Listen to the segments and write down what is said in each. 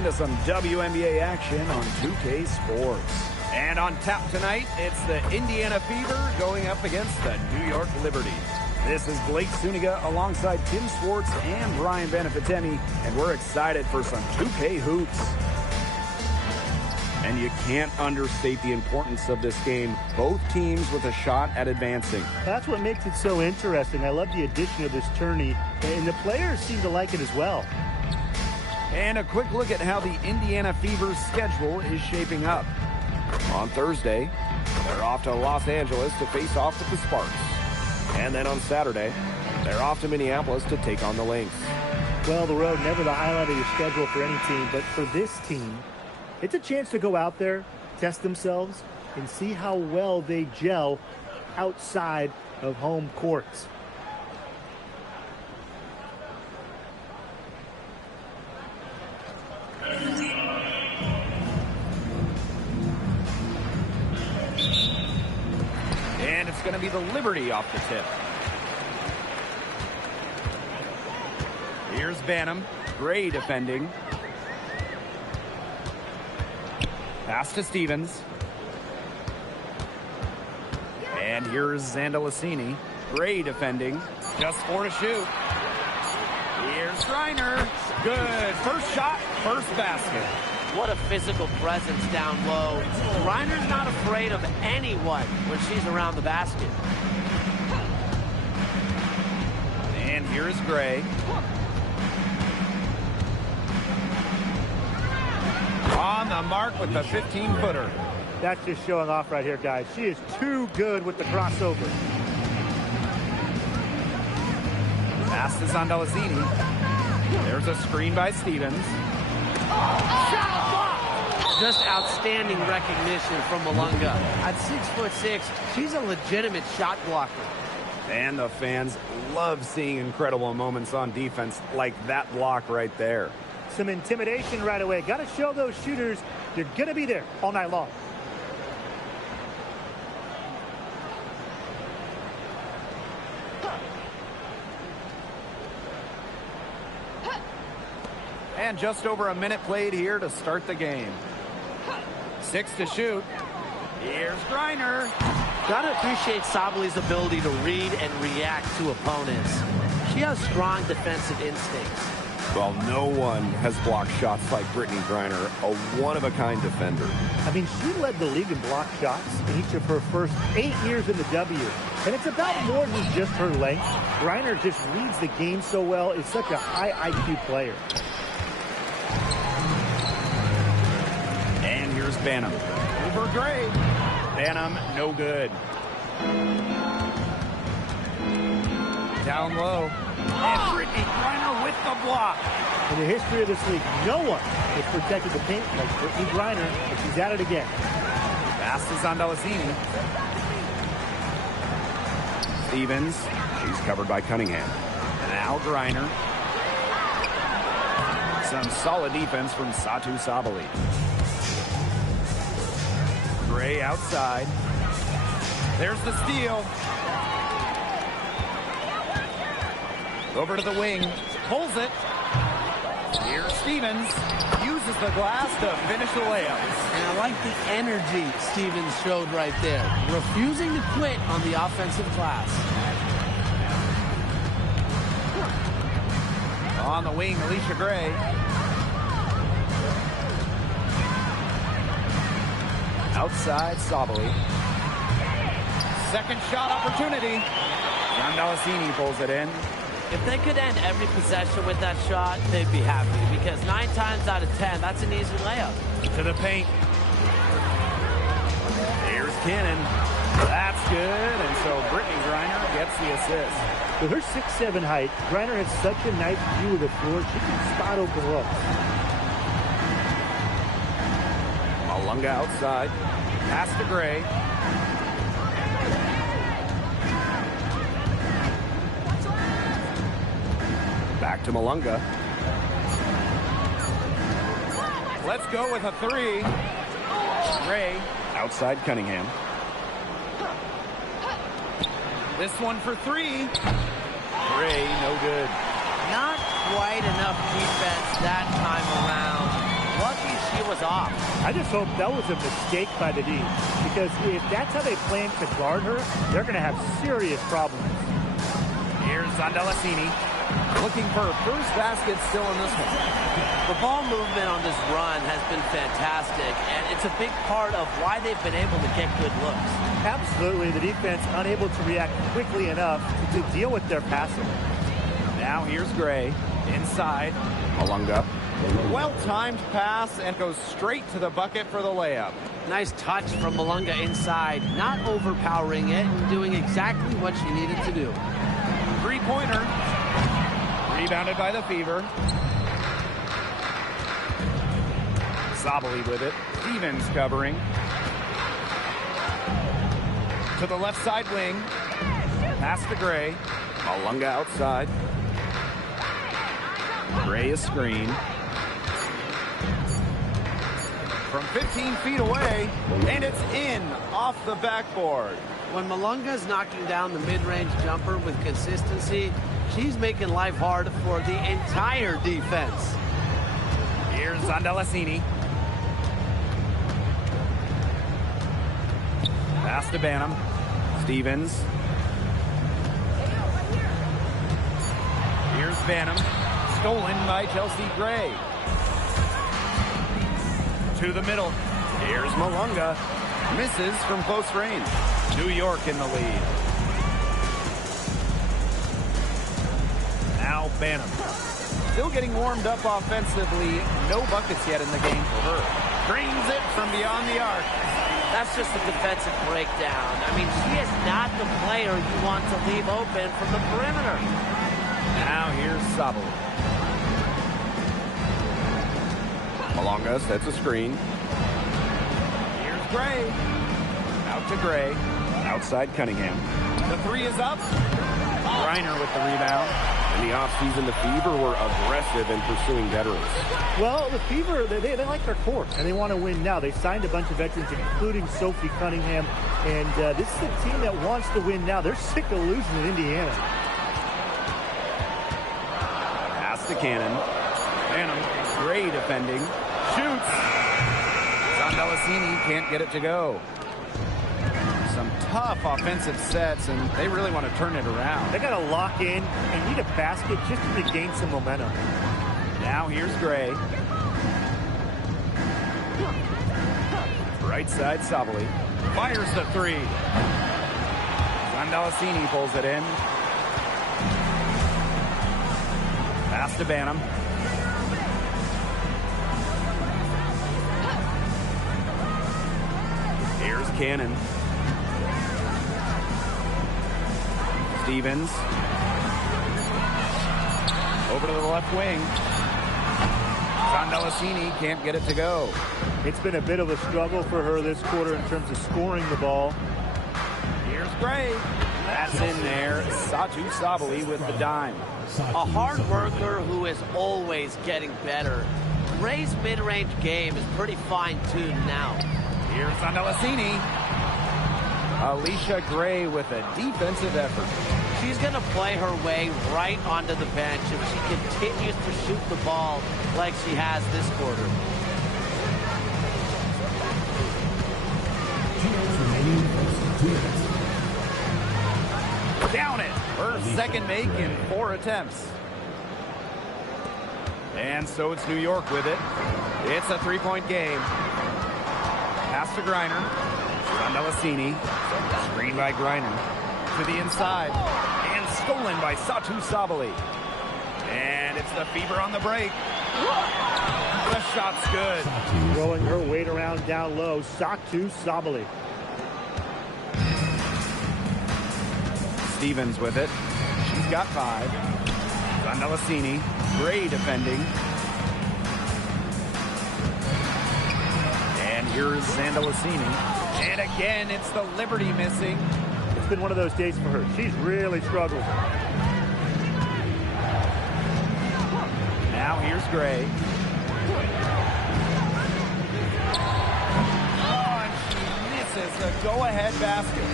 into some WNBA action on 2K Sports. And on tap tonight, it's the Indiana Fever going up against the New York Liberty. This is Blake Suniga alongside Tim Swartz and Brian Benefitemi, and we're excited for some 2K hoops. And you can't understate the importance of this game. Both teams with a shot at advancing. That's what makes it so interesting. I love the addition of this tourney, and the players seem to like it as well. And a quick look at how the Indiana Fever's schedule is shaping up. On Thursday, they're off to Los Angeles to face off with the Sparks. And then on Saturday, they're off to Minneapolis to take on the Lynx. Well, the road, never the highlight of your schedule for any team, but for this team, it's a chance to go out there, test themselves, and see how well they gel outside of home courts. And it's going to be the Liberty off the tip. Here's Banham. Gray defending. Pass to Stevens. And here's Zandalicini. Gray defending. Just 4 to shoot. Here's Griner. Good. First shot, first basket. What a physical presence down low. Griner's not afraid of anyone when she's around the basket. And here's Gray. On the mark with the 15-footer. That's just showing off right here, guys. She is too good with the crossover. Pass to Zandalicini. There's a screen by Stevens. Shot blocked! Just outstanding recognition from Malunga. At 6'6", she's a legitimate shot blocker. And the fans love seeing incredible moments on defense like that block right there. Some intimidation right away. Got to show those shooters you're going to be there all night long. And just over a minute played here to start the game. 6 to shoot. Here's Griner. Gotta appreciate Sabali's ability to read and react to opponents. She has strong defensive instincts. Well, no one has blocked shots like Brittany Griner, a one-of-a-kind defender. I mean, she led the league in block shots in each of her first 8 years in the W. And it's about more than just her length. Griner just reads the game so well, is such a high IQ player. And here's Banham. Over Gray. Banham, no good. Down low. And Brittany Griner with the block. In the history of this league, no one has protected the paint like Brittany Griner, and she's at it again. Pass to Zandalicini. Stevens. She's covered by Cunningham. And now Griner. Some solid defense from Satu Sabali. Gray outside. There's the steal. Over to the wing. Pulls it. Here's Stevens. Uses the glass to finish the layup. And I like the energy Stevens showed right there. Refusing to quit on the offensive glass. On the wing, Alicia Gray. Outside, Sabali. Second shot opportunity. Zandalicini pulls it in. If they could end every possession with that shot, they'd be happy. Because 9 times out of 10, that's an easy layup. To the paint. Here's Cannon. That's good. And so Brittany Griner gets the assist. With her 6'7" height, Griner has such a nice view of the floor. She can spot open looks. Malunga outside. Pass to Gray. Back to Malunga. Let's go with a 3. Gray outside Cunningham. This one for 3. Gray, no good. Not quite enough defense that time around. was off. I just hope that was a mistake by the D, because if that's how they plan to guard her, they're going to have serious problems. Here's Zondalasini looking for her first basket still in this one. The ball movement on this run has been fantastic, and it's a big part of why they've been able to get good looks. Absolutely, the defense unable to react quickly enough to deal with their passing. Now here's Gray inside. Malunga. Well-timed pass and goes straight to the bucket for the layup. Nice touch from Malunga inside, not overpowering it and doing exactly what she needed to do. Three-pointer. Rebounded by the Fever. Sabali with it. Stevens covering. To the left side wing. Pass to Gray. Malunga outside. Gray is screened. From 15 feet away, and it's in off the backboard. When Malunga's knocking down the mid-range jumper with consistency, she's making life hard for the entire defense. Here's Zondalasini. Pass to Banham. Stevens. Here's Banham. Stolen by Chelsea Gray. To the middle. Here's Malunga. Misses from close range. New York in the lead. Now Banham. Still getting warmed up offensively. No buckets yet in the game for her. Drains it from beyond the arc. That's just a defensive breakdown. I mean, she is not the player you want to leave open from the perimeter. Now here's Sabali. Malunga sets a screen. Here's Gray. Out to Gray. Outside Cunningham. The three is up. Reiner with the rebound. In the offseason, the Fever were aggressive in pursuing veterans. Well, the Fever, they like their core, and they want to win now. They signed a bunch of veterans, including Sophie Cunningham, and this is a team that wants to win now. They're sick of losing in Indiana. Pass to Cannon. Banham, Gray defending. Shoots. Zondalasini can't get it to go. Some tough offensive sets, and they really want to turn it around. They got to lock in and need a basket just to regain some momentum. Now here's Gray. Right side, Sabali. Fires the three. Zondalasini pulls it in. Pass to Banham. Here's Cannon. Stevens. Over to the left wing. Zondalasini can't get it to go. It's been a bit of a struggle for her this quarter in terms of scoring the ball. Here's Gray. That's in there. Satu Sabali with the dime. A hard worker who is always getting better. Gray's mid-range game is pretty fine-tuned now. Here's Zondalasini. Alicia Gray with a defensive effort. She's going to play her way right onto the bench if she continues to shoot the ball like she has this quarter. Down it. Her second make in 4 attempts. And so it's New York with it. It's a three-point game. Pass to Griner. Zondalasini. Screen by Griner. To the inside. And stolen by Satu Sabali. And it's the Fever on the break. The shot's good. Throwing her weight around down low. Satu Sabali. Stevens with it. She's got 5. Zondalasini. Gray defending. And here's Zondalasini. And again, it's the Liberty missing. It's been one of those days for her. She's really struggled. Now here's Gray. Oh, and she misses a go-ahead basket.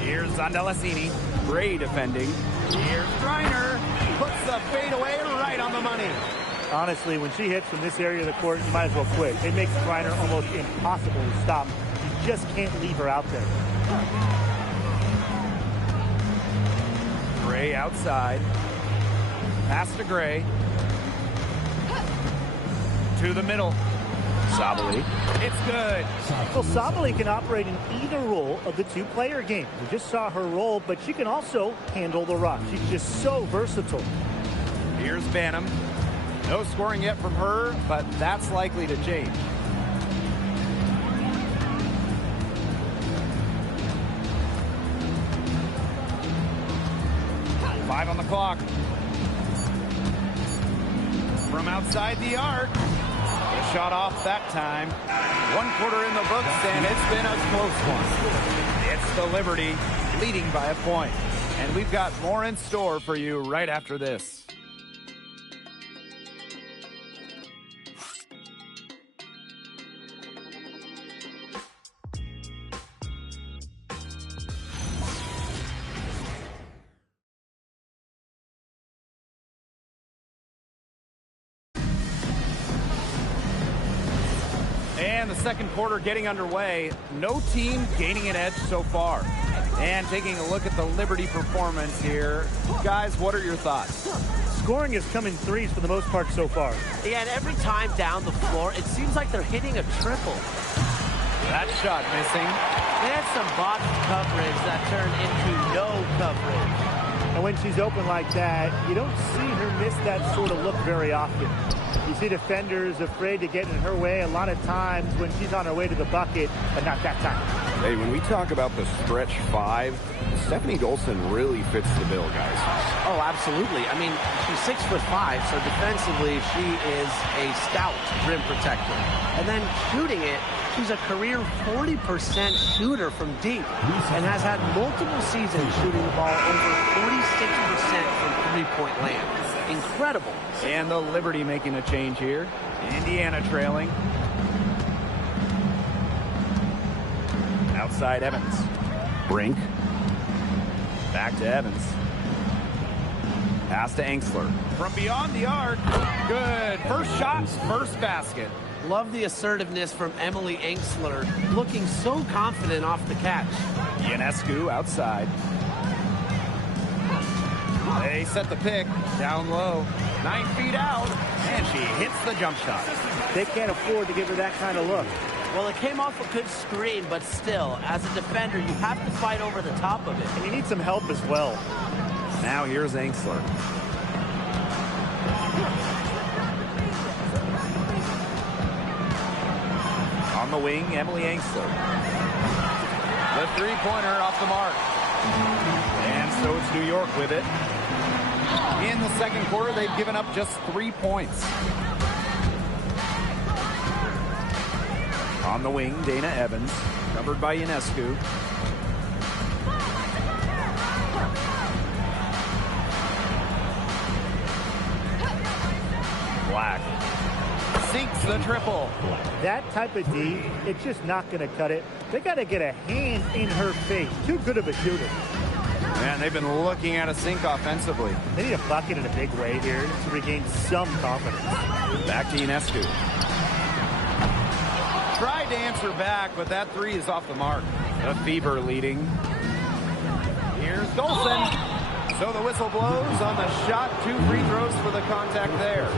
Here's Zondalasini. Gray defending. Here's Griner. Puts the fadeaway right on the money. Honestly, when she hits from this area of the court, you might as well quit. It makes Griner almost impossible to stop. You just can't leave her out there. Gray outside. Pass to Gray. To the middle. Sabali. It's good. Well, Sabali can operate in either role of the two-player game. We just saw her roll, but she can also handle the rock. She's just so versatile. Here's Banham. No scoring yet from her, but that's likely to change. Five on the clock. From outside the arc. The shot off that time. 1 quarter in the books, and it's been a close one. It's the Liberty leading by a point. And we've got more in store for you right after this. And the second quarter getting underway. No team gaining an edge so far. And taking a look at the Liberty performance here. Guys, what are your thoughts? Scoring has come in threes for the most part so far. Yeah, and every time down the floor, it seems like they're hitting a triple. That shot missing. They had some bottom coverage that turned into no coverage. And when she's open like that, you don't see her miss that sort of look very often. You see defenders afraid to get in her way a lot of times when she's on her way to the bucket, but not that time. Hey, when we talk about the stretch five, Stephanie Dolson really fits the bill, guys. Oh, absolutely. I mean, she's 6'5", so defensively she is a stout rim protector. And then shooting it, she's a career 40% shooter from deep and has had multiple seasons shooting the ball over 46% from three-point land. Incredible. And the Liberty making a change here. Indiana trailing. Outside Evans. Brink. Back to Evans. Pass to Angsler. From beyond the arc. Good. First shot, first basket. Love the assertiveness from Emily Angsler, looking so confident off the catch. Ionescu outside. They set the pick down low. 9 feet out, and she hits the jump shot. They can't afford to give her that kind of look. Well, it came off a good screen, but still, as a defender, you have to fight over the top of it. And you need some help as well. Now here's Angsler. On the wing, Emily Angsler. The three-pointer off the mark. And so it's New York with it. In the second quarter, they've given up just 3 points. On the wing, Dana Evans, covered by Ionescu. Black sinks the triple. That type of D, it's just not going to cut it. They got to get a hand in her face. Too good of a shooter. Man, they've been looking at a sink offensively. They need a bucket in a big way here to regain some confidence. Back to Ionescu. Tried to answer back, but that three is off the mark. The Fever leading. Here's Dolson. So the whistle blows on the shot. 2 free throws for the contact there.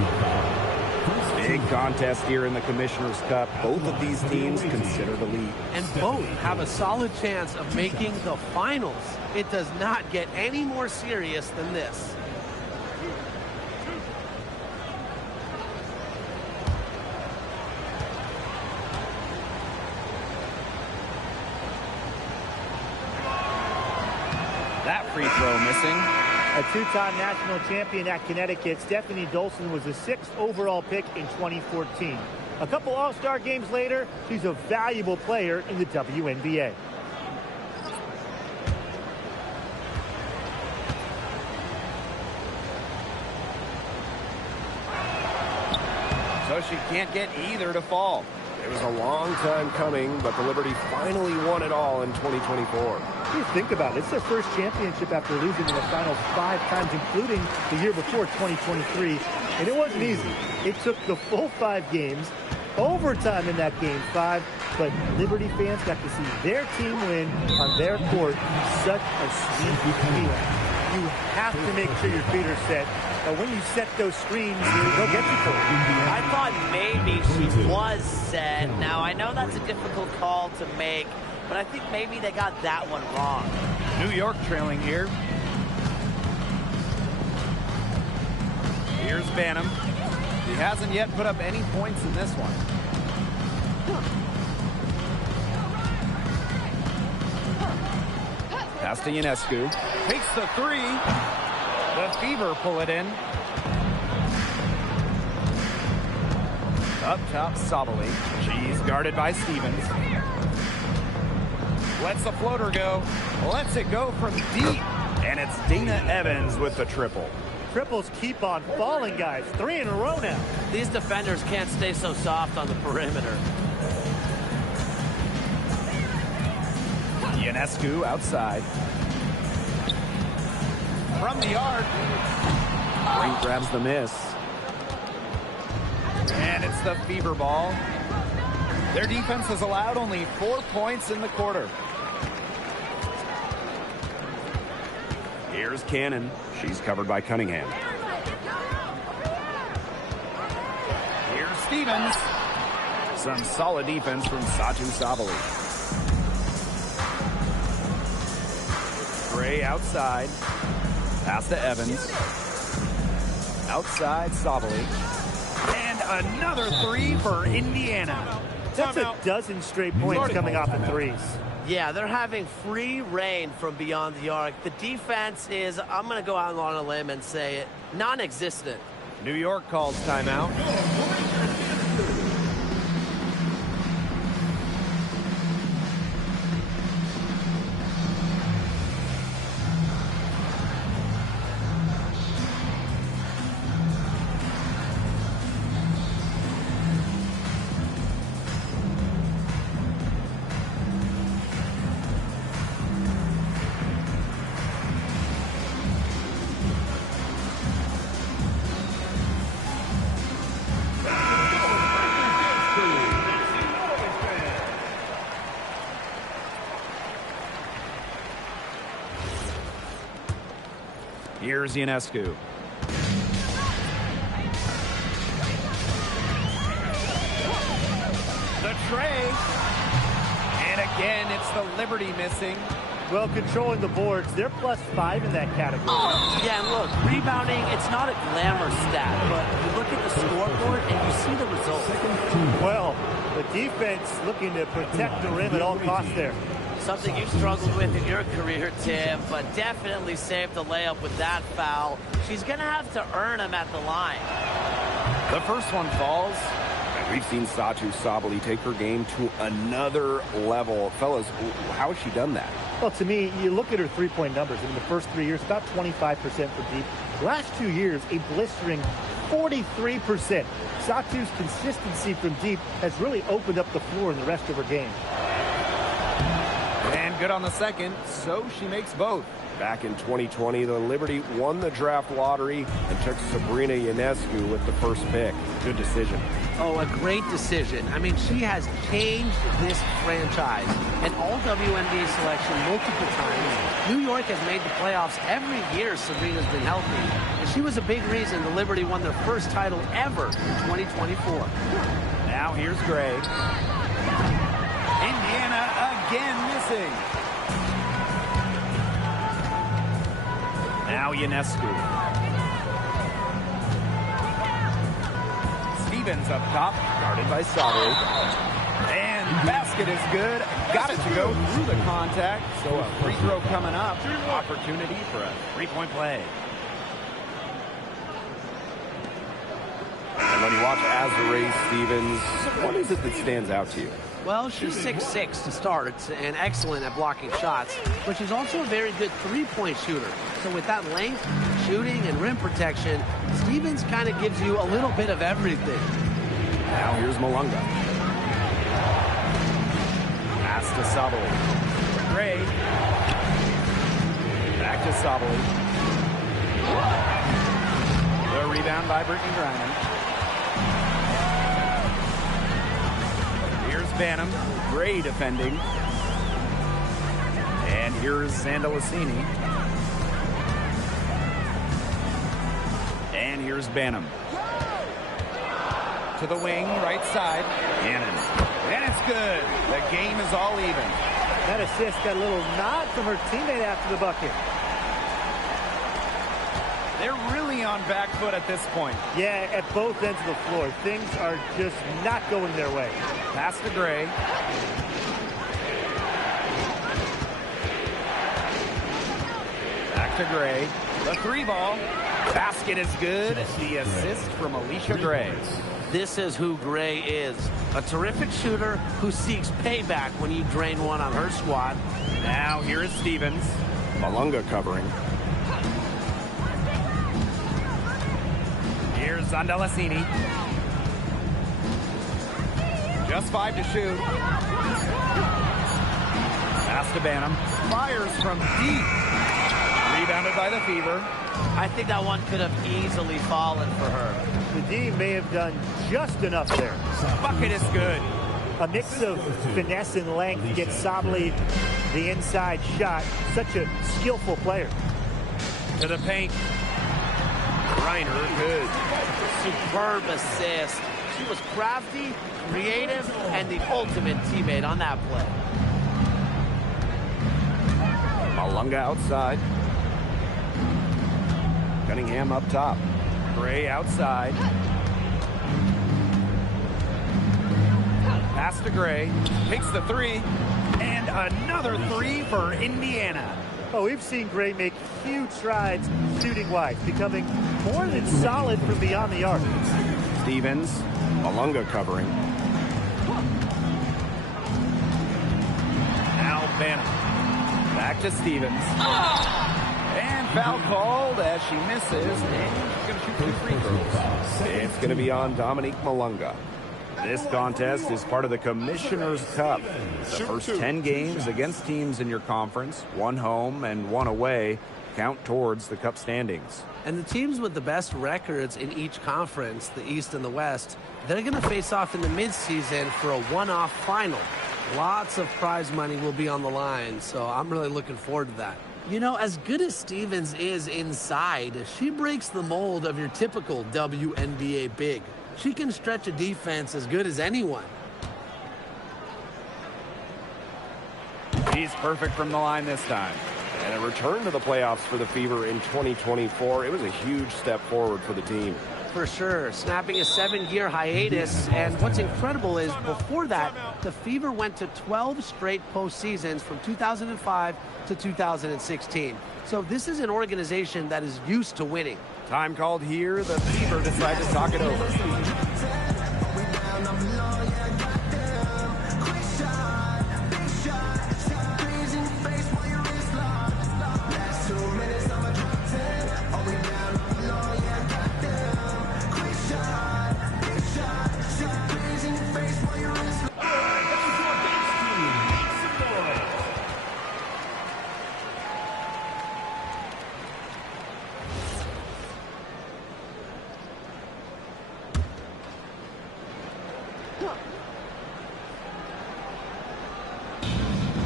Big contest here in the Commissioner's Cup. Both of these teams consider the lead. And both have a solid chance of making the finals. It does not get any more serious than this. That free throw missing. A 2-time national champion at Connecticut, Stephanie Dolson was the 6th overall pick in 2014. A couple All-Star games later, she's a valuable player in the WNBA. So she can't get either to fall. It was a long time coming, but the Liberty finally won it all in 2024. You think about it. It's their first championship after losing in the finals 5 times, including the year before, 2023. And it wasn't easy. It took the full 5 games, overtime in that game 5, but Liberty fans got to see their team win on their court. Such a sweet feeling. You have to make sure your feet are set. But when you set those screens, they'll get you for it. I thought maybe she was set. Now, I know that's a difficult call to make, but I think maybe they got that one wrong. New York trailing here. Here's Banham. He hasn't yet put up any points in this one. Pass to Ionescu. Takes the 3. The Fever pull it in. Up top, Sabali. She's guarded by Stevens. Lets the floater go. Lets it go from deep. And it's Dana Evans with the triple. Triples keep on falling, guys. 3 in a row now. These defenders can't stay so soft on the perimeter. Ionescu outside. From the arc. Brink grabs the miss. And it's the Fever ball. Their defense has allowed only 4 points in the quarter. Here's Cannon. She's covered by Cunningham. Here's Stevens. Some solid defense from Satu Sabali. Gray outside. Pass to Evans. Outside Sabali. And another 3 for Indiana. That's a dozen straight points coming off the threes. Yeah, they're having free reign from beyond the arc. The defense is, I'm going to go out on a limb and say it, non-existent. New York calls timeout. Here's Ionescu. The tray. And again, it's the Liberty missing. Well, controlling the boards, they're +5 in that category. Yeah, and look, rebounding, it's not a glamour stat, but you look at the scoreboard and you see the results. Well, the defense looking to protect the rim at all costs there. Something you struggled with in your career, Tim, but definitely saved the layup with that foul. She's going to have to earn him at the line. The first one falls. And we've seen Satu Sabali take her game to another level. Fellas, how has she done that? Well, to me, you look at her three-point numbers. In the first 3 years, about 25% from deep. Last 2 years, a blistering 43%. Satu's consistency from deep has really opened up the floor in the rest of her game. And good on the second, so she makes both. Back in 2020, the Liberty won the draft lottery and took Sabrina Ionescu with the first pick. Good decision. Oh, a great decision. I mean, she has changed this franchise. An all-WNBA selection multiple times. New York has made the playoffs every year Sabrina's been healthy. And she was a big reason the Liberty won their first title ever in 2024. Now here's Gray. Indiana again missing. Now Ionescu. Stevens up top, guarded by Sabali. And basket is good. Got it to go through the contact. So a free throw coming up. Opportunity for a three-point play. And when you watch Azurá Stevens, what is it that stands out to you? Well, she's 6'6" to start and excellent at blocking shots, but she's also a very good three-point shooter. So with that length, shooting, and rim protection, Stevens kind of gives you a little bit of everything. Now here's Malunga. Pass to Sabali. Gray. Back to Sabali. The rebound by Brittany Griner. Here's Banham. Gray defending. And here's Zandalasini. And here's Banham. To the wing, right side. Gannon. And it's good. The game is all even. That assist got a little nod from her teammate after the bucket. They're really on back foot at this point. Yeah, at both ends of the floor. Things are just not going their way. Pass to Gray. Back to Gray. The three ball. Basket is good. The assist from Alicia Gray. This is who Gray is. A terrific shooter who seeks payback when you drain one on her squad. Now here is Stevens. Malunga covering. Here's Zandalasini. Just 5 to shoot. Pass to Banham. Fires from deep. Rebounded by the Fever. I think that one could have easily fallen for her. The D may have done just enough there. Bucket is good. A mix of finesse and length gets Sabali the inside shot. Such a skillful player. To the paint. Griner, good. Superb assist. She was crafty, creative, and the ultimate teammate on that play. Malunga outside. Cunningham up top. Gray outside. Pass to Gray. Takes the three. And another three for Indiana. Oh, we've seen Gray make huge strides shooting-wise, becoming more than solid from beyond the arc. Stevens. Malunga covering. Now Banham. Back to Stevens. And foul called as she misses. And she's going to shoot 2 free throws. It's going to be on Dominique Malunga. This contest is part of the Commissioner's Cup. The first 10 games against teams in your conference, 1 home and 1 away, count towards the Cup standings. And the teams with the best records in each conference, the East and the West, they're going to face off in the midseason for a one-off final. Lots of prize money will be on the line, so I'm really looking forward to that. You know, as good as Stevens is inside, she breaks the mold of your typical WNBA big. She can stretch a defense as good as anyone. She's perfect from the line this time. And a return to the playoffs for the Fever in 2024. It was a huge step forward for the team. For sure, snapping a 7-year hiatus. And what's incredible is before that, the Fever went to 12 straight postseasons from 2005 to 2016. So this is an organization that is used to winning. Time called here. The Fever decide to talk it over.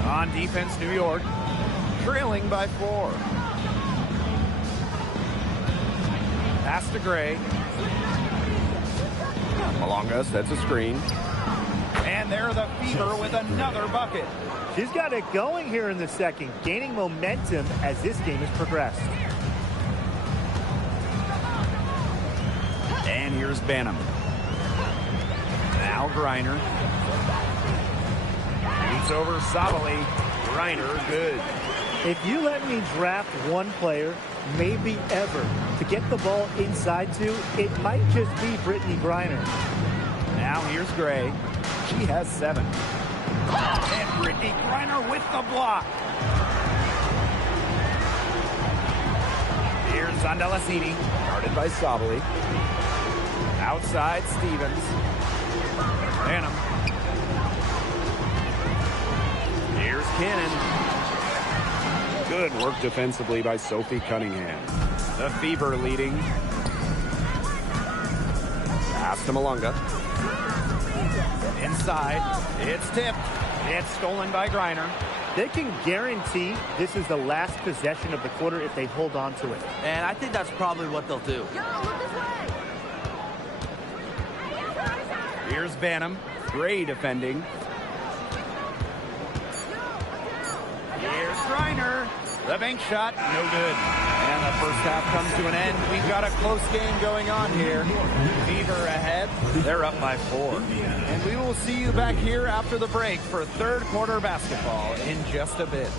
On defense, New York, trailing by 4. Pass to Gray. Malunga sets a screen. And there the Fever with another bucket. She's got it going here in the second, gaining momentum as this game has progressed. And here's Banham. Now Griner. Beats over Sabali. Griner, good. If you let me draft one player, maybe ever, to get the ball inside to, it might just be Brittany Griner. Now here's Gray. She has 7. And Brittany Griner with the block. Here's Zandalasini, guarded by Sabali. Outside Stevens. Banham. cannon. Good work defensively by Sophie Cunningham. The Fever leading. Pass to Malunga. Inside. It's tipped. It's stolen by Griner. They can guarantee this is the last possession of the quarter if they hold on to it. And I think that's probably what they'll do. Here's Banham. Gray defending. Here's Griner. The bank shot, no good. And the first half comes to an end. We've got a close game going on here. Fever ahead. They're up by 4. And we will see you back here after the break for third quarter basketball in just a bit.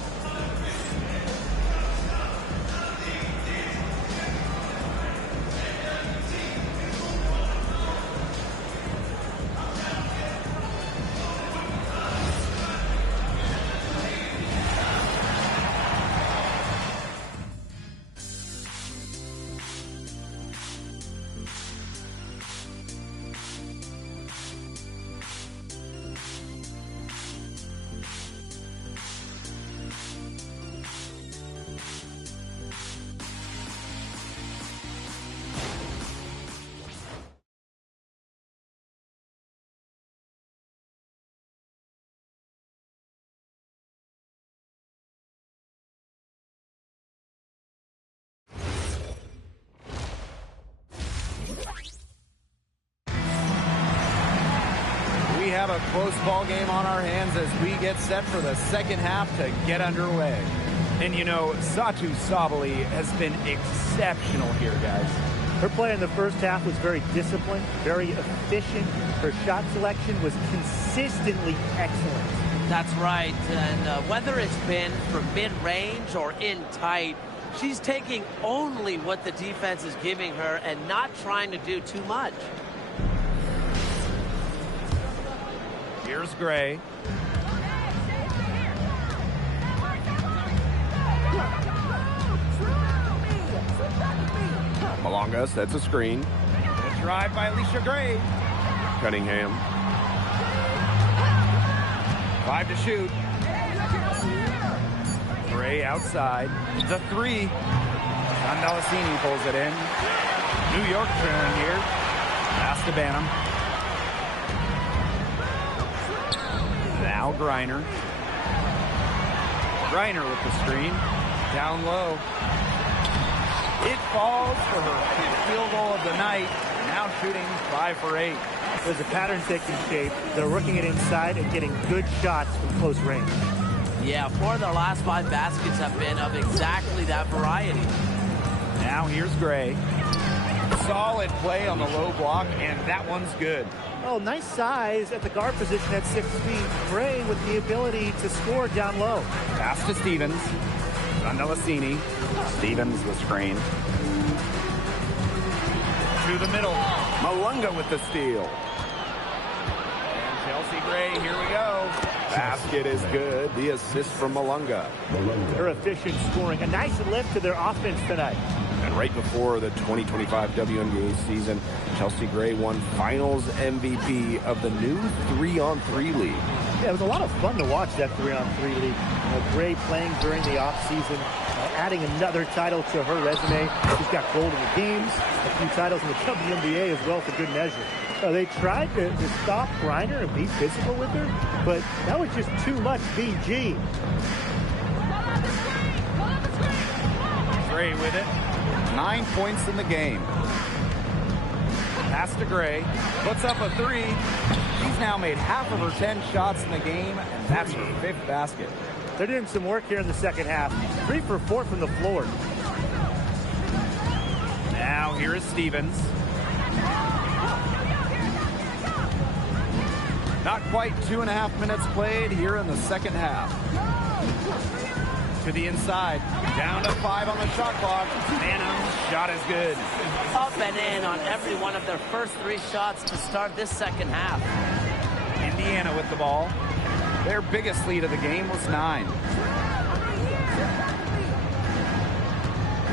We have a close ball game on our hands as we get set for the second half to get underway. And you know, Satu Sabali has been exceptional here, guys. Her play in the first half was very disciplined, very efficient. Her shot selection was consistently excellent. That's right. And whether it's been from mid-range or in tight, she's taking only what the defense is giving her and not trying to do too much. Here's Gray. Malunga sets a screen. A drive by Alicia Gray. Cunningham. 5 to shoot. Gray outside. The 3. Andalacini pulls it in. New York trailing here. Pass to Banham. Now Griner. Griner with the screen. Down low. It falls for her field goal of the night. Now shooting 5 for 8. There's a pattern taking shape. They're working it inside and getting good shots from close range. Yeah, 4 of their last 5 baskets have been of exactly that variety. Now here's Gray. Solid play on the low block, and that one's good. Oh, nice size at the guard position at 6 feet. Gray with the ability to score down low. Pass to Stevens. Andalacini. Stevens the screen. To the middle. Malunga with the steal. And Chelsea Gray, here we go. Basket is good. The assist from Malunga. Her efficient scoring. A nice lift to their offense tonight. And right before the 2025 WNBA season, Chelsea Gray won Finals MVP of the new 3-on-3 league. Yeah, it was a lot of fun to watch that 3-on-3 league. Gray playing during the offseason, adding another title to her resume. She's got gold in the games, a few titles in the WNBA as well for good measure. They tried to stop Griner and be physical with her, but that was just too much BG. Gray with it. 9 points in the game. Pass to Gray. Puts up a 3. She's now made half of her 10 shots in the game, and that's her 5th basket. They're doing some work here in the second half. 3 for 4 from the floor. Now here is Stevens. Not quite 2.5 minutes played here in the second half. To the inside. Down to 5 on the shot clock. Banham's shot is good. Up and in on every one of their first 3 shots to start this second half. Indiana with the ball. Their biggest lead of the game was 9.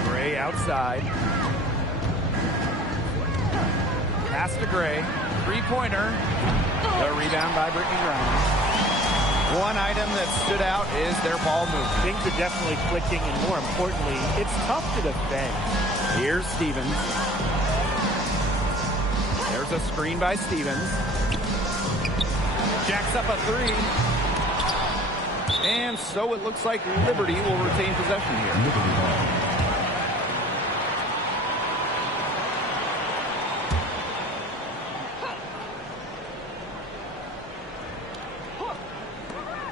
Gray outside. Pass to Gray. 3-pointer. The rebound by Brittany Griner. One item that stood out is their ball movement. Things are definitely clicking, and more importantly, it's tough to defend. Here's Stevens. There's a screen by Stevens. Jacks up a three. And so it looks like Liberty will retain possession here.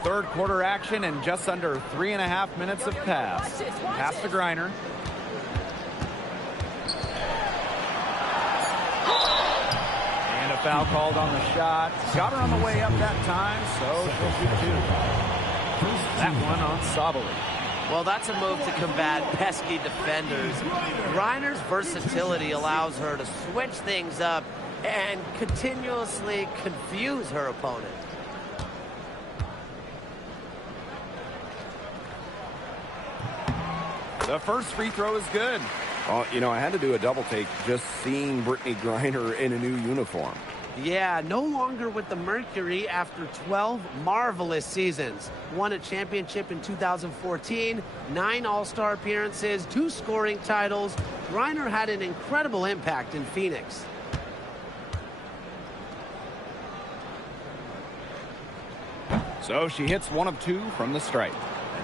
Third quarter action and just under 3.5 minutes have passed. Pass to Griner. And a foul called on the shot. Got her on the way up that time, so she'll shoot two. That one on Sabali. Well, that's a move to combat pesky defenders. Griner's versatility allows her to switch things up and continuously confuse her opponent. The first free throw is good. You know, I had to do a double take just seeing Brittney Griner in a new uniform. Yeah, no longer with the Mercury after 12 marvelous seasons. Won a championship in 2014, 9 All-Star appearances, 2 scoring titles. Griner had an incredible impact in Phoenix. So she hits 1 of 2 from the stripe.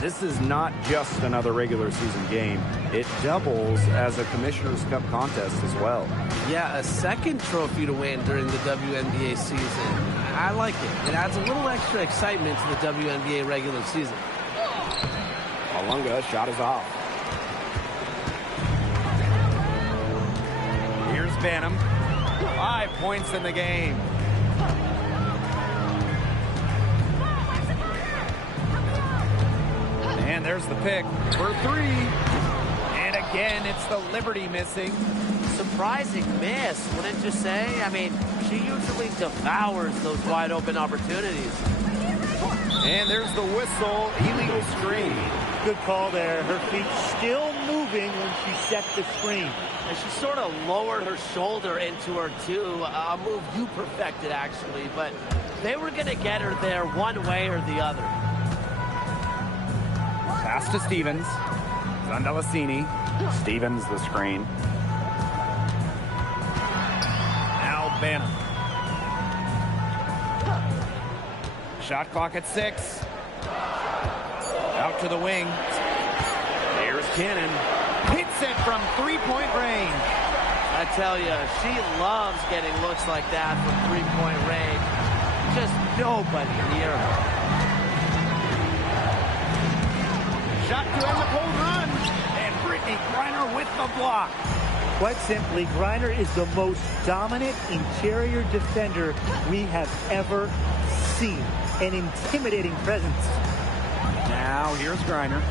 This is not just another regular season game. It doubles as a Commissioner's Cup contest as well. Yeah, a second trophy to win during the WNBA season. I like it. It adds a little extra excitement to the WNBA regular season. Malunga shot is off. Here's Banham. 5 points in the game. And there's the pick for 3. And again, it's the Liberty missing. Surprising miss, wouldn't you say? I mean, she usually devours those wide open opportunities. And there's the whistle, illegal screen. Good call there. Her feet still moving when she set the screen. And she sort of lowered her shoulder into her, too. A move you perfected, actually. But they were going to get her there one way or the other. Pass to Stevens. Zandalasini. Stevens the screen. Now Banham. Shot clock at 6. Out to the wing. Here's Cannon. Hits it from 3-point range. I tell you, she loves getting looks like that from 3-point range. Just nobody near her. Shot to end the cold run. And Brittney Griner with the block. Quite simply, Griner is the most dominant interior defender we have ever seen. An intimidating presence. Now here's Griner.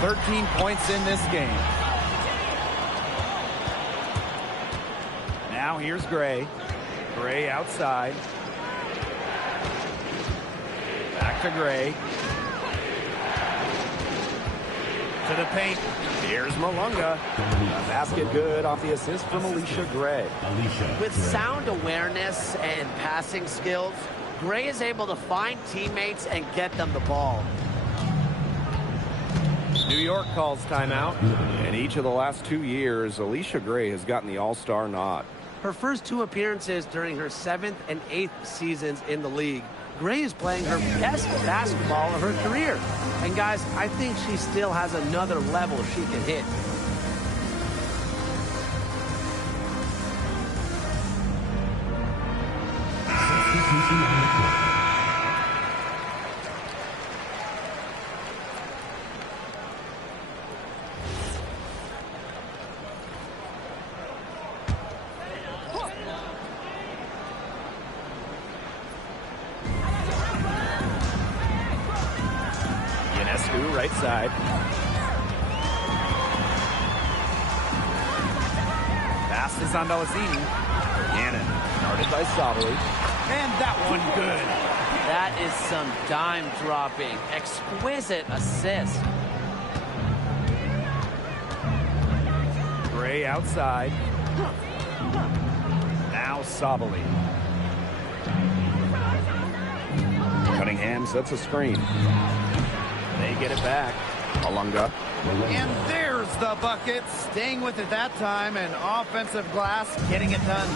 13 points in this game. Now here's Gray. Gray outside. Back to Gray. To the paint. Here's Malunga. A basket good off the assist from Alicia Gray. With sound awareness and passing skills, Gray is able to find teammates and get them the ball. New York calls timeout. In each of the last 2 years, Alicia Gray has gotten the All-Star nod. Her first 2 appearances during her 7th and 8th seasons in the league. Gray is playing her best basketball of her career. And guys, I think she still has another level she can hit. Right side. Pass to Zandalasini. Cannon started by Sabali. And that one good. That is some dime dropping. Exquisite assist. Gray outside. Now Sabali. Cunningham and sets a screen. They get it back. Alunga. And there's the bucket. Staying with it that time, and offensive glass getting it done.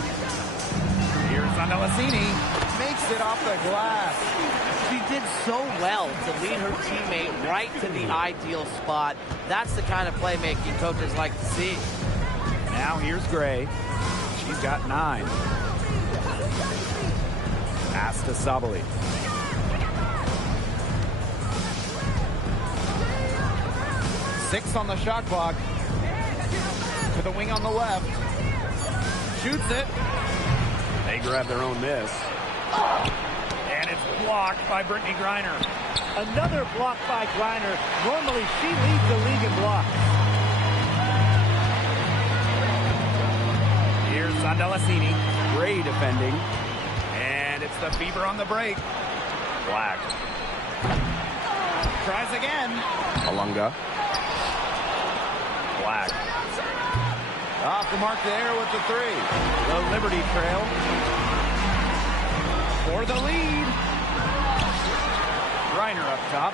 Here's Andalassini. Makes it off the glass. She did so well to lead her teammate right to the ideal spot. That's the kind of playmaking coaches like to see. Now here's Gray. She's got 9. Pass to Sabali. Six on the shot clock. To the wing on the left. Shoots it. They grab their own miss. And it's blocked by Brittany Griner. Another block by Griner. Normally, she leads the league in blocks. Here's Andalassini. Gray defending. And it's the Fever on the break. Black. Tries again. Alunga. Black. Off the mark there with the 3. The Liberty trail. For the lead. Griner up top.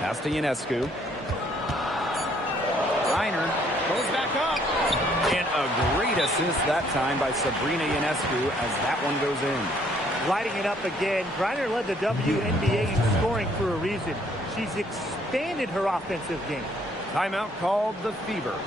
Pass to Ionescu. Griner goes back up. And a great assist that time by Sabrina Ionescu as that one goes in. Lighting it up again. Griner led the WNBA in scoring for a reason. She's expanded her offensive game. Timeout called the Fever.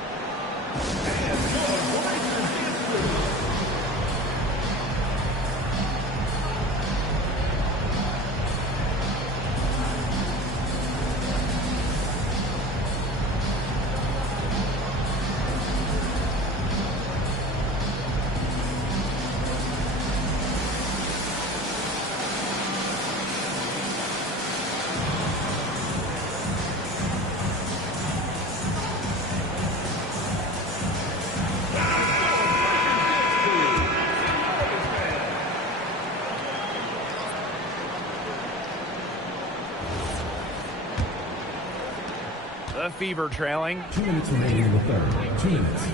The Fever trailing. 2 minutes remaining in the third. 2 minutes.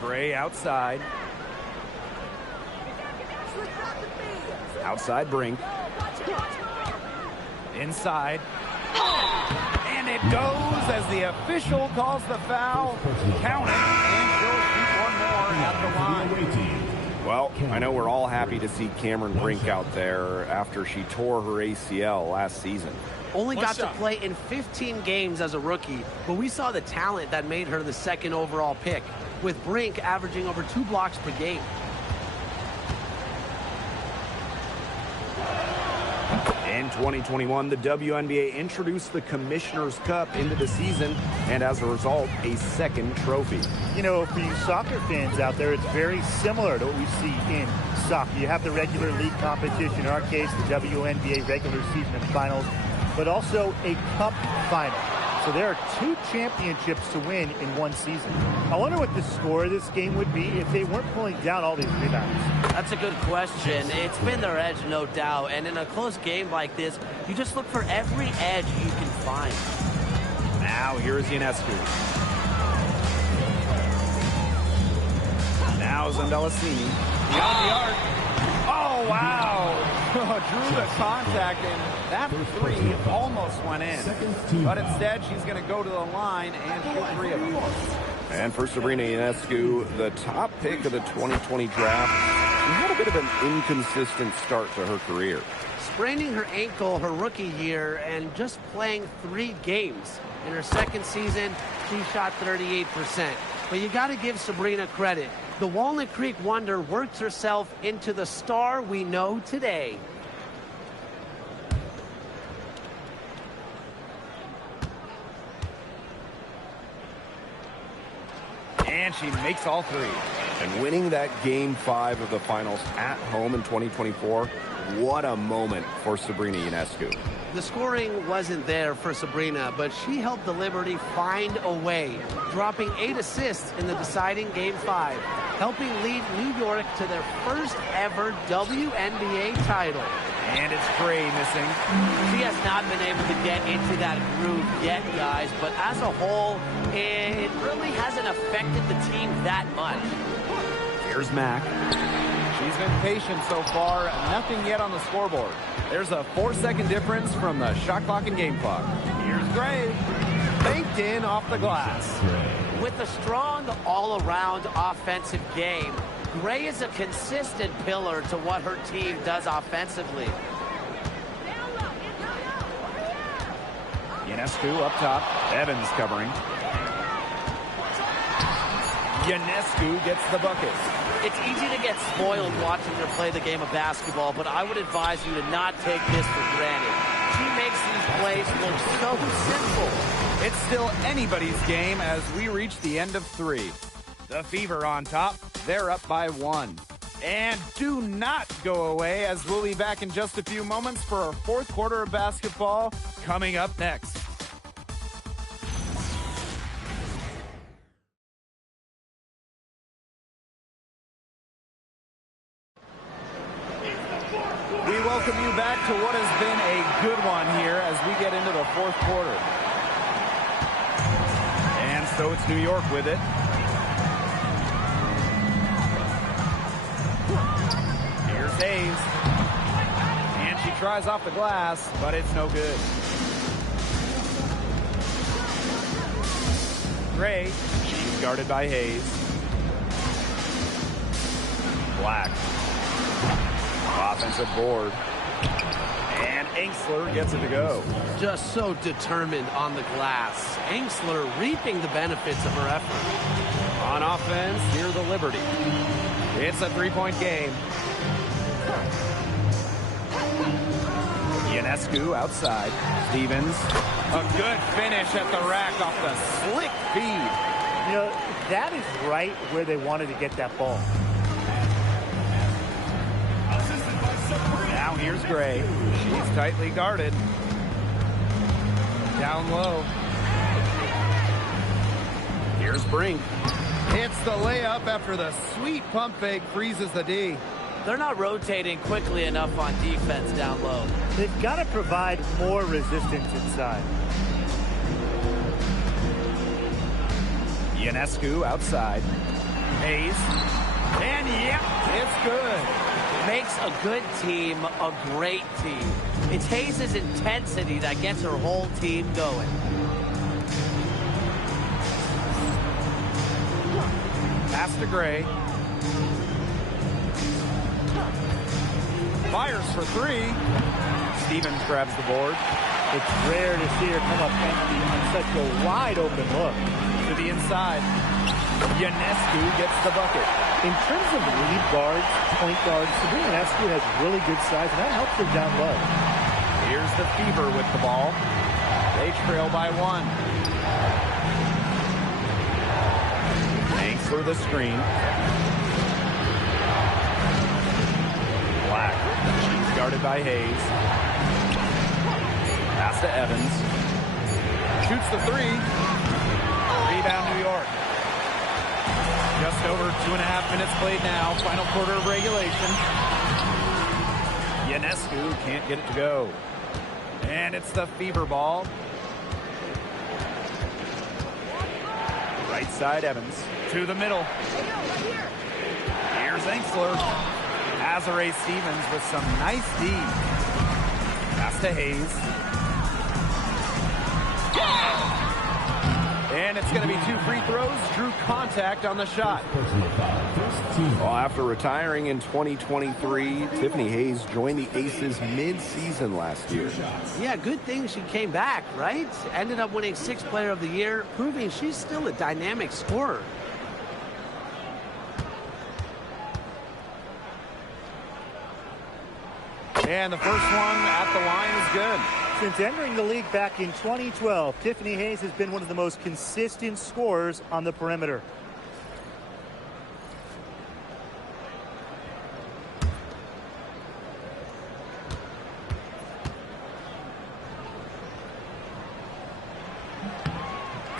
Gray outside. Outside Brink. Inside. And it goes as the official calls the foul. Count it. And she'll shoot one more at the line. Well, I know we're all happy to see Cameron Brink out there after she tore her ACL last season. Only got to play in 15 games as a rookie, but we saw the talent that made her the 2nd overall pick, with Brink averaging over 2 blocks per game. In 2021, the WNBA introduced the Commissioner's Cup into the season, and as a result, a 2nd trophy. You know, for you soccer fans out there, it's very similar to what we see in soccer. You have the regular league competition, in our case, the WNBA regular season and finals, but also a cup final. So there are 2 championships to win in one season. I wonder what the score of this game would be if they weren't pulling down all these rebounds. That's a good question. It's been their edge, no doubt. And in a close game like this, you just look for every edge you can find. Now here's Ionescu. Now Andalassini. Beyond the arc. Oh, wow. Drew the contact, and that 3 almost went in. But instead, she's going to go to the line and shoot 3 of them. And for Sabrina Ionescu, the top pick of the 2020 draft, she had a bit of an inconsistent start to her career. Spraining her ankle her rookie year and just playing 3 games. In her 2nd season, she shot 38%. But you got to give Sabrina credit. The Walnut Creek Wonder worked herself into the star we know today. And she makes all 3. And winning that Game 5 of the finals at home in 2024, what a moment for Sabrina Ionescu. The scoring wasn't there for Sabrina, but she helped the Liberty find a way, dropping 8 assists in the deciding Game 5, helping lead New York to their first ever WNBA title. And it's Gray missing. She has not been able to get into that groove yet, guys, but as a whole, it really hasn't affected the team that much. Here's Mack. She's been patient so far. Nothing yet on the scoreboard. There's a 4-second difference from the shot clock and game clock. Here's Gray. Banked in off the glass. With a strong all-around offensive game, Gray is a consistent pillar to what her team does offensively. Ionescu up top. Evans covering. Ionescu gets the bucket. It's easy to get spoiled watching her play the game of basketball, but I would advise you to not take this for granted. She makes these plays look so simple. It's still anybody's game as we reach the end of 3. The Fever on top. They're up by 1. And do not go away, as we'll be back in just a few moments for our 4th quarter of basketball coming up next. We welcome you back to what has been a good one here as we get into the 4th quarter. And so it's New York with it. Here's Hayes. And she tries off the glass, but it's no good. Gray. She's guarded by Hayes. Black. Offensive board. And Angsler gets it to go. Just so determined on the glass. Angsler reaping the benefits of her effort. On offense, near the Liberty. It's a 3-point game. Ionescu outside. Stevens. A good finish at the rack off the slick feed. You know, that is right where they wanted to get that ball. Now here's Gray. She's tightly guarded. Down low. Here's Brink. Hits the layup after the sweet pump fake freezes the D. They're not rotating quickly enough on defense down low. They've got to provide more resistance inside. Ionescu outside. Hayes. And yep, it's good. Makes a good team a great team. It's Hayes' intensity that gets her whole team going. Pass to Gray. Fires for 3. Stevens grabs the board. It's rare to see her come up empty on such a wide open look. To the inside. Ionescu gets the bucket. In terms of lead guards, point guards, Sabrina Ionescu has really good size, and that helps her down low. Here's the Fever with the ball. They trail by 1. Thanks for the screen. Black. She's guarded by Hayes. Pass to Evans. Shoots the 3. Rebound New York. Just over 2.5 minutes played now. Final quarter of regulation. Ionescu can't get it to go. And it's the Fever ball. Right side Evans. To the middle. Here's Angsler. Azare Stevens with some nice D. Pass to Hayes. And it's going to be 2 free throws. Drew contact on the shot. Well, after retiring in 2023, Tiffany Hayes joined the Aces mid-season last year. Yeah, good thing she came back, right? Ended up winning 6th Player of the Year, proving she's still a dynamic scorer. And the first one at the line is good. Since entering the league back in 2012, Tiffany Hayes has been one of the most consistent scorers on the perimeter.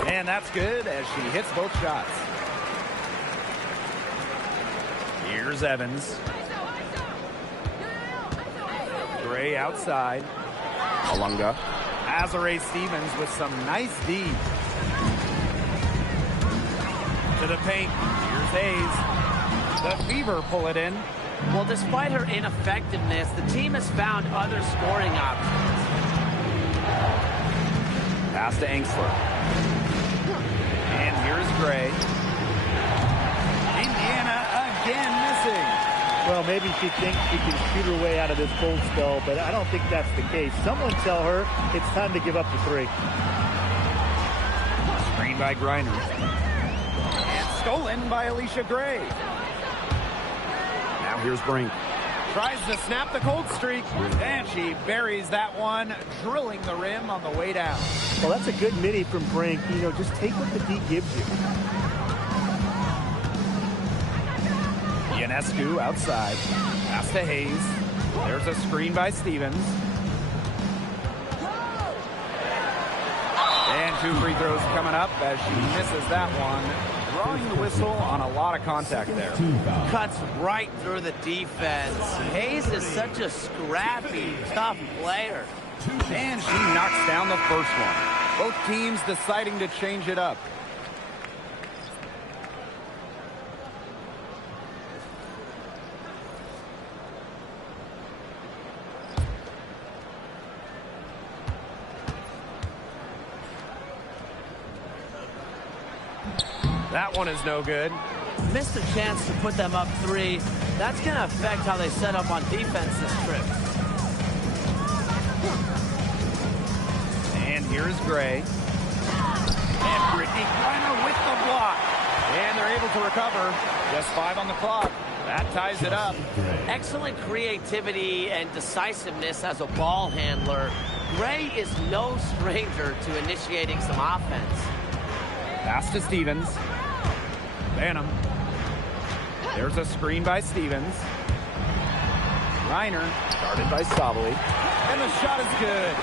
And that's good as she hits both shots. Here's Evans. Gray outside. Alunga. Azare Stevens with some nice D. To the paint. Here's Hayes. The Fever pull it in. Well, despite her ineffectiveness, the team has found other scoring options. Pass to Engsler. And here's Gray. Indiana again missing. Well, maybe she thinks she can shoot her way out of this cold spell, but I don't think that's the case. Someone tell her it's time to give up the three. Screen by Griner. And stolen by Alicia Gray. Now here's Brink. Tries to snap the cold streak, and she buries that one, drilling the rim on the way down. Well, that's a good midi from Brink. You know, just take what the D gives you. Ionescu outside. Pass to Hayes. There's a screen by Stevens. And 2 free throws coming up as she misses that one. Drawing the whistle on a lot of contact there. Cuts right through the defense. Hayes is such a scrappy, tough player. And she knocks down the first one. Both teams deciding to change it up. That one is no good. Missed a chance to put them up 3. That's going to affect how they set up on defense this trip. And here's Gray. And Brittany Griner with the block. And they're able to recover. Just 5 on the clock. That ties it up. Excellent creativity and decisiveness as a ball handler. Gray is no stranger to initiating some offense. Pass to Stevens. Banham. There's a screen by Stevens. Reiner started by Sabali. And the shot is good.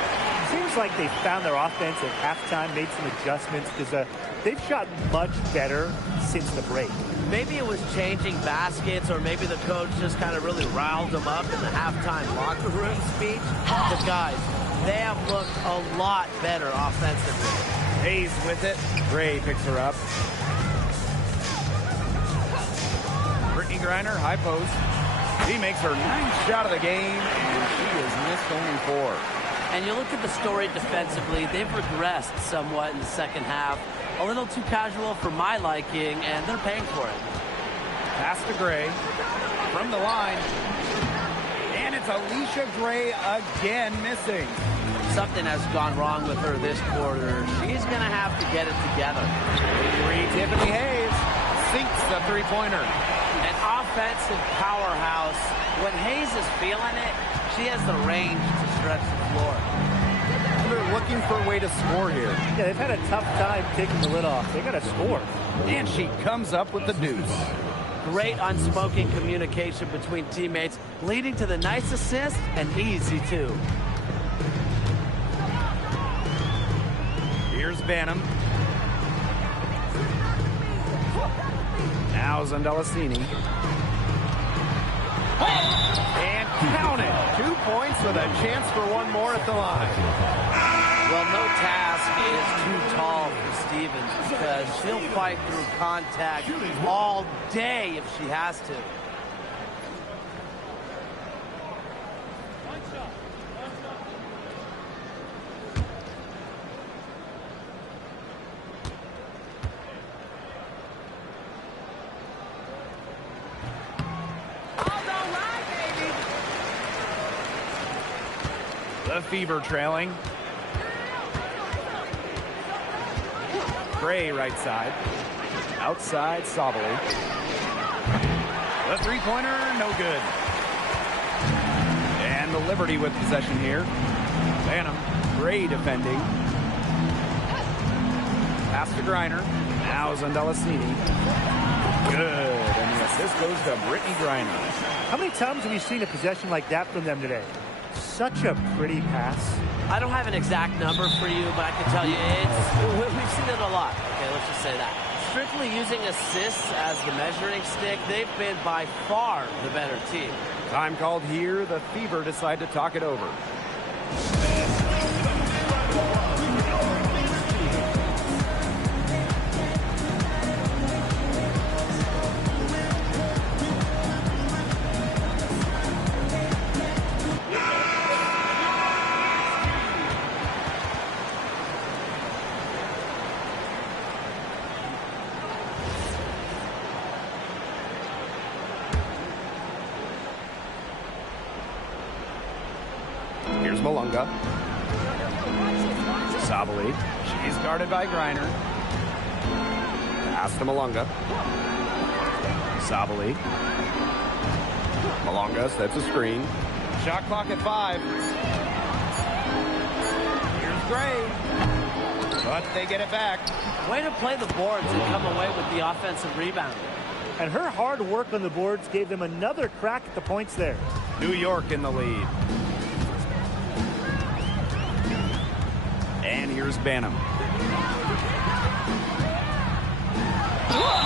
Seems like they found their offense at halftime, made some adjustments, because they've shot much better since the break. Maybe it was changing baskets, or maybe the coach just kind of really riled them up in the halftime locker room speech. But guys, they have looked a lot better offensively. Hayes with it. Gray picks her up. Brittany Griner, high post. She makes her 9th shot of the game, and she has missed only 4. And you look at the story defensively, they've regressed somewhat in the second half. A little too casual for my liking, and they're paying for it. Pass to Gray. From the line. And it's Alicia Gray again missing. Something has gone wrong with her this quarter. She's going to have to get it together. Tiffany Hayes sinks the three-pointer. An offensive powerhouse. When Hayes is feeling it, she has the range to stretch the floor. They're looking for a way to score here. Yeah, they've had a tough time taking the lid off. They got to score. And she comes up with the deuce. Great unspoken communication between teammates, leading to the nice assist and easy too. Here's Banham. Now Zandelasini. And count it. 2 points with a chance for one more at the line. Well, no task is too tall for Stevens because she'll fight through contact all day if she has to. The Fever trailing. Gray right side. Outside, Sabali. The three-pointer, no good. And the Liberty with possession here. Banham, Gray defending. Pass to Griner. Now Zandelasini. Good. And the assist goes to Brittany Griner. How many times have you seen a possession like that from them today? Such a pretty pass. I don't have an exact number for you, but I can tell you we've seen it a lot. Okay, let's just say that. Strictly using assists as the measuring stick, they've been by far the better team. Time called here. The Fever decide to talk it over. Malunga. Sabali. She's guarded by Griner. Pass to Malunga. Sabali. Malunga sets a screen. Shot clock at 5. Here's Gray. But they get it back. Way to play the boards and come away with the offensive rebound. And her hard work on the boards gave them another crack at the points there. New York in the lead. And here's Banham.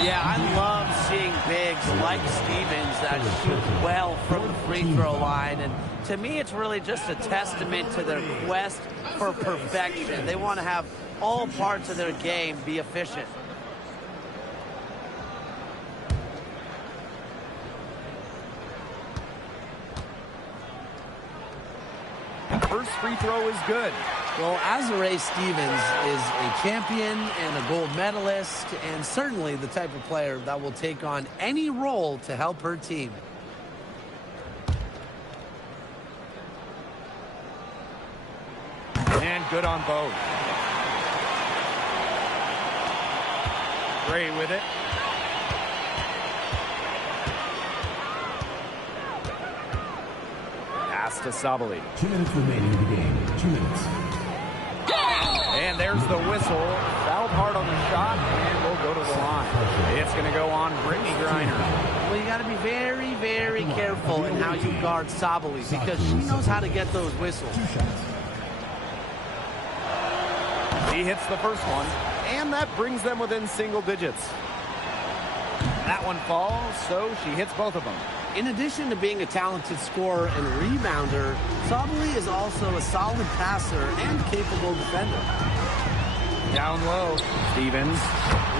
Yeah, I love seeing bigs like Stevens that shoot well from the free throw line. And to me, it's really just a testament to their quest for perfection. They want to have all parts of their game be efficient. First free throw is good. Well, Azare Stevens is a champion and a gold medalist, and certainly the type of player that will take on any role to help her team. And good on both. Gray with it. Pass to Sabali. 2 minutes remaining in the game. 2 minutes. And there's the whistle. Fouled hard on the shot, and we'll go to the line. It's going to go on Brittany Griner. Well, you got to be very, very careful in how you guard Sabali because she knows how to get those whistles. He hits the first one, and that brings them within single digits. That one falls, so she hits both of them. In addition to being a talented scorer and rebounder, Sabali is also a solid passer and capable defender. Down low, Stevens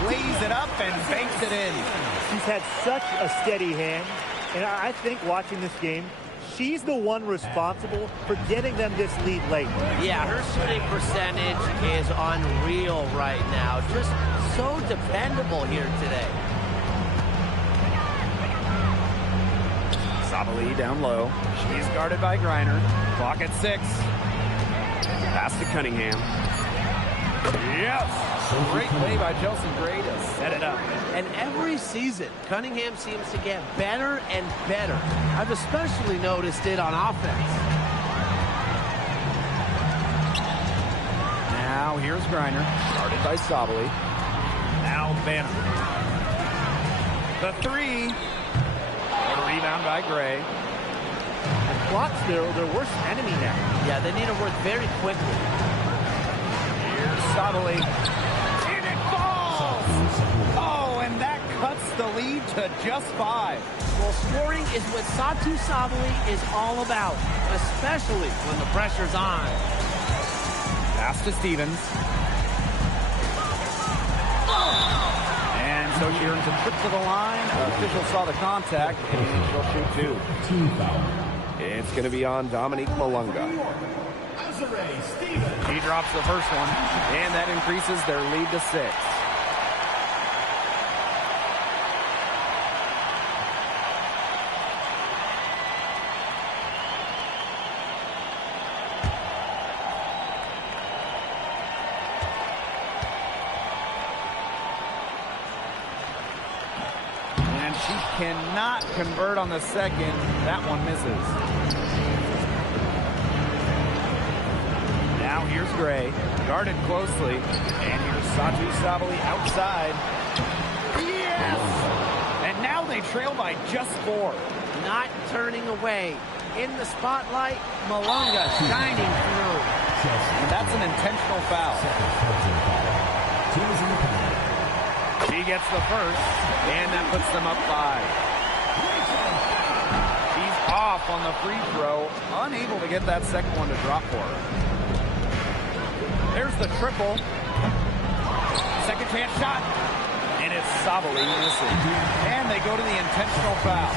lays it up and banks it in. She's had such a steady hand, and I think watching this game, she's the one responsible for getting them this lead late. Yeah, her shooting percentage is unreal right now. Just so dependable here today. Sabali down low. She's guarded by Griner. Clock at 6. Pass to Cunningham. Yes! Great play by Chelsea Gray to set it up. And every season, Cunningham seems to get better and better. I've especially noticed it on offense. Now here's Griner. Guarded by Sabali. Now Banham. The 3. A rebound by Gray. And clock's their worst enemy now. Yeah, they need to work very quickly. Here's Sabali. And it falls! Oh, and that cuts the lead to just 5. Well, scoring is what Satu Sabali is all about, especially when the pressure's on. Pass to Stevens. And so she earns a trip to the line. Official saw the contact, and she'll shoot 2. Team foul. It's going to be on Dominique Malunga. She drops the first one, and that increases their lead to 6. And she cannot convert on the second. That one misses. Now here's Gray, guarded closely, and here's Satu Sabali outside. Yes! And now they trail by just 4. Not turning away. In the spotlight, Malunga shining through. And that's an intentional foul. She gets the first, and that puts them up 5. She's off on the free throw, unable to get that second one to drop for her. There's the triple. Second chance shot. And it's Sabali missing. And they go to the intentional foul.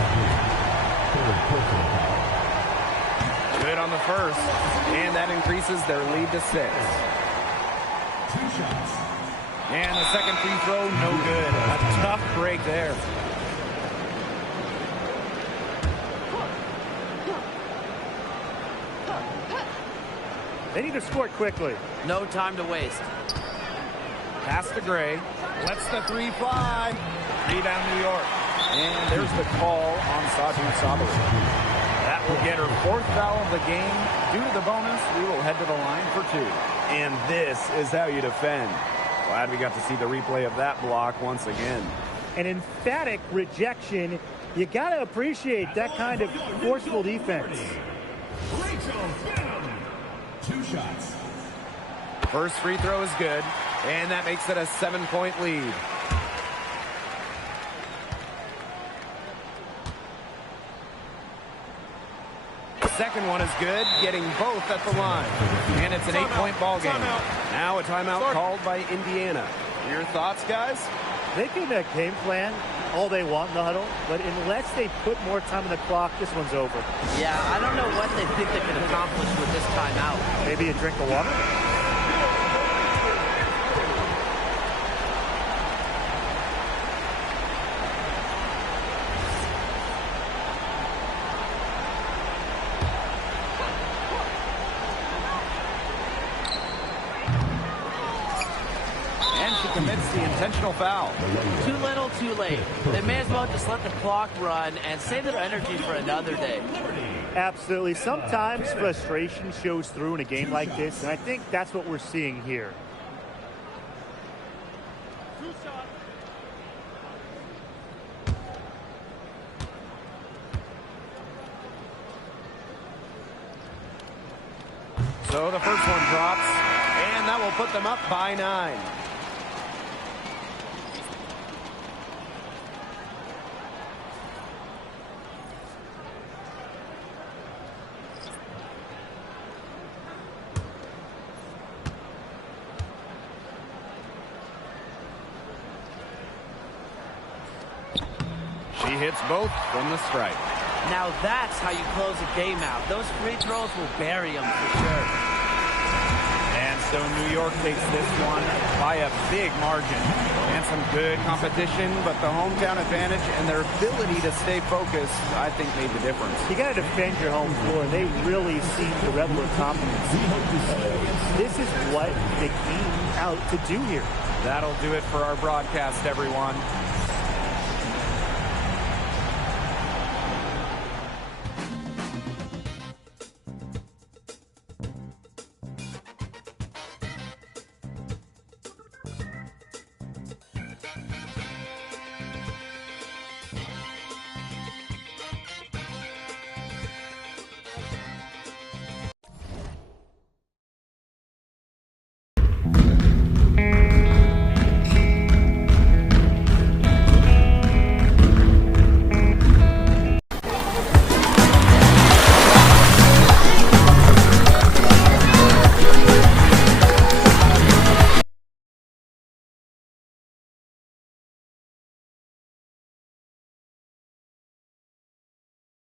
Good on the first. And that increases their lead to 6. 2 shots. And the second free throw, no good. A tough break there. They need to score quickly. No time to waste. Pass to Gray. Lets the three fly. Rebound New York. And there's the call on Saju Sabali. That will get her fourth foul of the game. Due to the bonus, we will head to the line for 2. And this is how you defend. Glad we got to see the replay of that block once again. An emphatic rejection. You got to appreciate that kind of forceful defense. Rachel Benham. 2 shots. First free throw is good, and that makes it a 7-point lead. Second one is good, getting both at the line. And it's an 8-point ball game. Now a timeout called by Indiana. Your thoughts, guys? They can game plan all they want in the huddle, but unless they put more time on the clock, this one's over. Yeah, I don't know what they think they can accomplish with this timeout. Maybe a drink of water? Commits the intentional foul. Too little, too late. They may as well just let the clock run and save their energy for another day. Absolutely. Sometimes frustration shows through in a game like this, and I think that's what we're seeing here. So the first one drops, and that will put them up by 9. She hits both from the stripe. Now that's how you close a game out. Those free throws will bury them for sure. And so New York takes this one by a big margin. And some good competition, but the hometown advantage and their ability to stay focused, I think, made the difference. You got to defend your home floor. They really seem to revel in confidence. This is what they came out to do here. That'll do it for our broadcast, everyone.